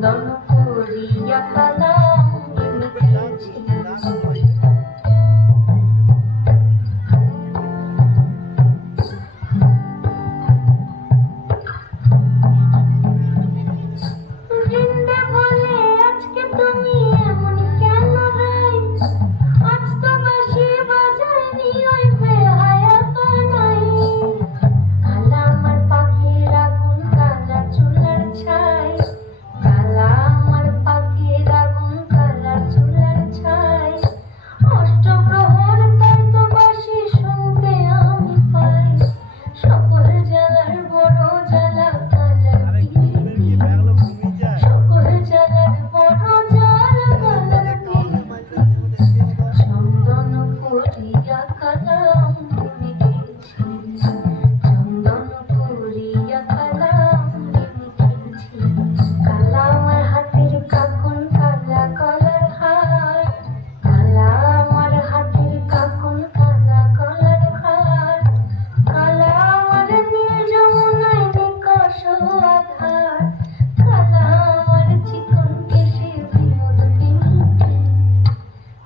চন্দন করিয়া কালাম লিখেছি। বৃন্দে বলে আজকে তুমি এমন কেন রাই, আজ তো বাঁশি বাজায়নি ওই বেহায়া কানাই। কালা আমার পাখির আগুন, কালা চুলার ছাই, কালা আমার পাখির আগুন, কালা চুলার ছাই। অষ্টপ্রহর তাই তো বাঁশি শুনতে আমি পাই, সকল জ্বালার বড় জ্বালা কালার পিরিতি, সকল জ্বালার বড় জ্বালা কালার পিরিতি। চন্দন করিয়া কালাম লিখেছি, চন্দন করিয়া কালাম লিখেছি। কালা আমার হাতের কাকুন, কালা গলার হার, কালা আমার হাতের কাকুন, কালা গলার হার। কালা আমার নীল যমুনায় নিকষ আধার, কালা আমার চিকন কেশে বিনোদ বিনুটি,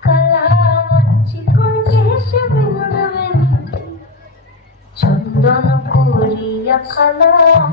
কালা আমার চিকন কেশে বিনোদ বিনুটি। চন্দন করিয়া কালাম